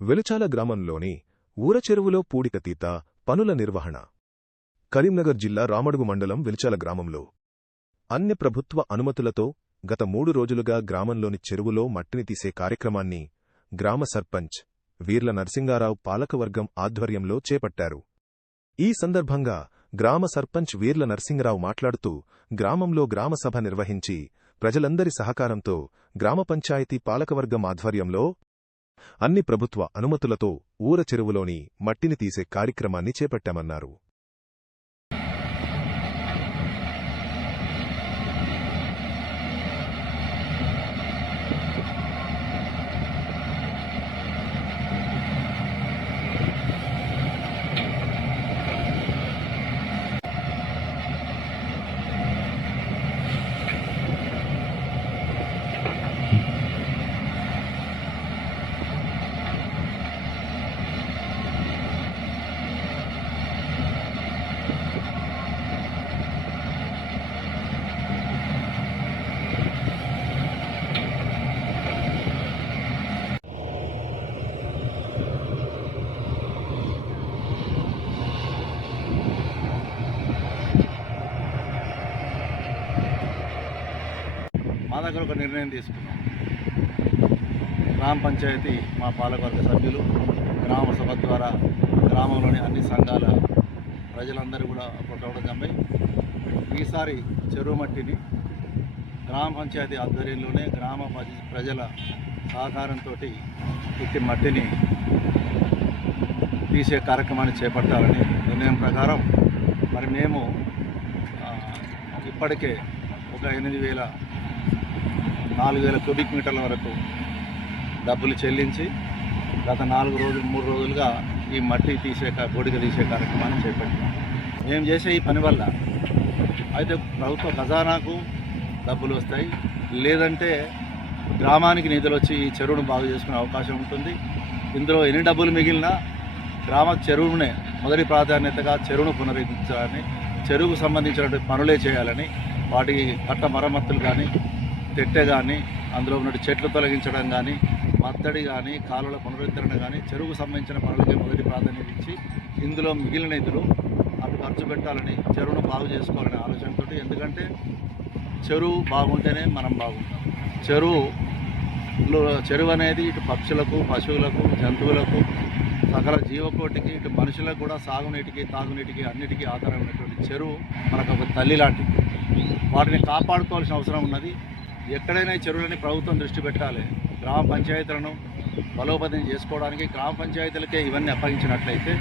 వెలుచాల గ్రామంలోని ఊర చెరువులో పూడికతీత పనుల నిర్వహణ. కరీంనగర్ జిల్లా రామడుగు మండలం వెలుచాల గ్రామంలో అన్ని ప్రభుత్వ అనుమతులతో గత 3 రోజులుగా గ్రామంలోని చెరువులో మట్టిని తీసే కార్యక్రమాన్ని గ్రామ సర్పంచ్ వీర్ల నరసింగారావు పాలకవర్గం ఆధ్వర్యంలో చేపట్టారు. ఈ సందర్భంగా గ్రామ సర్పంచ్ వీర్ల నరసింగరావు మాట్లాడుతూ గ్రామంలో గ్రామసభ నిర్వహించి ప్రజలందరి సహకారంతో గ్రామ పంచాయతీ పాలకవర్గం ఆధ్వర్యంలో అన్ని ప్రభుత్వ అనుమతులతో ఊర చెరువులోని మట్టిని తీసే కార్యక్రమాన్ని చేపట్టామన్నారు. మా దగ్గర ఒక నిర్ణయం తీసుకున్నాం. గ్రామ పంచాయతీ మా పాలకవర్గ సభ్యులు గ్రామ సభ ద్వారా గ్రామంలోని అన్ని సంఘాల ప్రజలందరూ కూడా ఒకటవడం జంపై ఈసారి చెరువు మట్టిని గ్రామ పంచాయతీ ఆధ్వర్యంలోనే గ్రామ ప్రజల సహకారంతో ఇట్టి మట్టిని తీసే కార్యక్రమాన్ని చేపట్టాలని నిర్ణయం ప్రకారం మరి మేము ఇప్పటికే ఒక 4,000 క్యూబిక్ మీటర్ల వరకు డబ్బులు చెల్లించి గత 3 రోజులుగా ఈ మట్టి బూడిద తీసే కార్యక్రమాన్ని చేపట్టాం. మేము చేసే ఈ పని వల్ల అయితే ప్రభుత్వ ఖజానాకు డబ్బులు వస్తాయి, లేదంటే గ్రామానికి నిధులు వచ్చి ఈ చెరువును బాగు చేసుకునే అవకాశం ఉంటుంది. ఇందులో ఎన్ని డబ్బులు మిగిలినా చెరువునే మొదటి ప్రాధాన్యతగా చెరువును పునరుద్ధరించాలని, చెరువుకు సంబంధించినటువంటి పనులే చేయాలని, వాటికి కట్ట మరమ్మతులు కానీ, తెట్టె కానీ, అందులో ఉన్న చెట్లు తొలగించడం కానీ, మత్తడి కానీ, కాలువల పునరుద్ధరణ కానీ, చెరువుకు సంబంధించిన పనులకే మొదటి ప్రాధాన్యత ఇచ్చి ఇందులో మిగిలిన నిధులు అటు ఖర్చు పెట్టాలని, చెరువును బాగు చేసుకోవాలనే ఆలోచనతో. ఎందుకంటే చెరువు బాగుంటేనే మనం బాగుంటాం. చెరువు అనేది ఇటు పక్షులకు, పశువులకు, జంతువులకు, సకల జీవకోటికి, ఇటు మనుషులకు కూడా సాగునీటికి, తాగునీటికి అన్నిటికీ ఆధారమైనటువంటి చెరువు మనకు ఒక తల్లి లాంటిది. వాటిని కాపాడుకోవాల్సిన అవసరం ఉన్నది. ఎక్కడైనా ఈ చెరువులని ప్రభుత్వం దృష్టి పెట్టాలి. గ్రామ పంచాయతీలను బలోపేతం చేసుకోవడానికి గ్రామ పంచాయతీలకే ఇవన్నీ అప్పగించినట్లయితే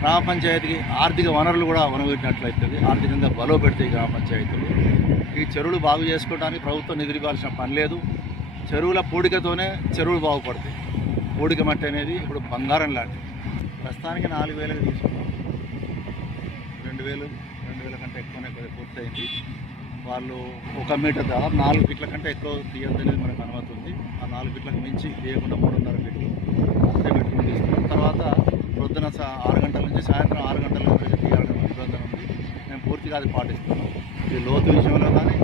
గ్రామ పంచాయతీకి ఆర్థిక వనరులు కూడా వనబెట్టినట్లయితుంది. ఆర్థికంగా బలోపెడతాయి గ్రామ పంచాయతీలు. ఈ చెరువులు బాగు చేసుకోవడానికి ప్రభుత్వం నిధులు ఇవ్వాల్సిన పని లేదు. చెరువుల పూడికతోనే చెరువులు బాగుపడతాయి. పూడిక మట్టి అనేది ఇప్పుడు బంగారం లాంటిది. ప్రస్తుతానికి 4,000 తీసుకున్నాం. 2,000 కంటే ఎక్కువనే పూర్తయింది. వాళ్ళు 1 మీటర్ దాదాపు 4 ఫీట్ల కంటే ఎక్కువ తీయద్దనేది మనకు అనుమతి ఉంది. ఆ 4 ఫీట్లకు మించి తీయకుండా 3.5 ఫీట్లు అంతే పెట్టుకుని తీసుకున్నాం. తర్వాత పొద్దున 6 గంటల నుంచి సాయంత్రం 6 గంటల వరకు తీయాలని నిబంధన ఉంది. మేము పూర్తిగా అది పాటిస్తున్నాం. ఈ లోతు విషయంలో కానీ,